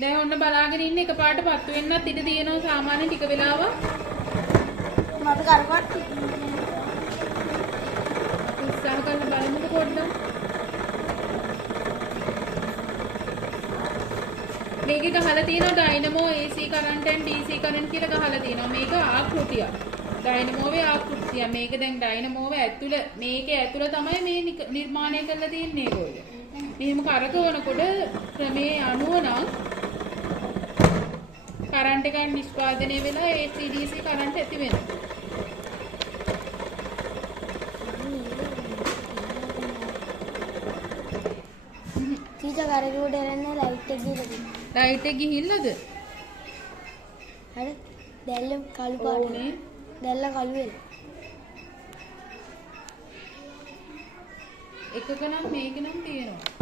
දැන් ඔන්න බලාගෙන ඉන්න එකපාරට පත්තු වෙන්නත් ඉඩ තියෙනවා සාමාන්‍ය ටික වෙලාවක්. මට කරපත් උත්සාහ කරලා බලමුකෝ පොඩ්ඩක්. මේකේ ගහලා තියෙනවා dynamo AC current and DC current කියලා ගහලා තියෙනවා. මේක ආකෘතියක්. ඩයිනමෝවේ ආකෘතිය. මේක දැන් ඩයිනමෝවේ ඇතුළ මේකේ ඇතුළ තමයි මේ නිර්මාණය කරලා තියෙන්නේ ඒගොල්ලෝ. මෙහෙම කරකවනකොට ක්‍රමයේ අණුව නම් කරන්ට් එකක් නිෂ්පාදනය වෙලා AC DC කරන්ට් ඇති වෙනවා. කීට කරේකට එරන්නේ ලයිට් එක ගිහලා. ලයිට් එක ගිහිල්ලාද? හරි. දැල්ල කළු පාටනේ. දැල්ල කළු වෙලා. එකක නම් මේක නම් තියෙනවා.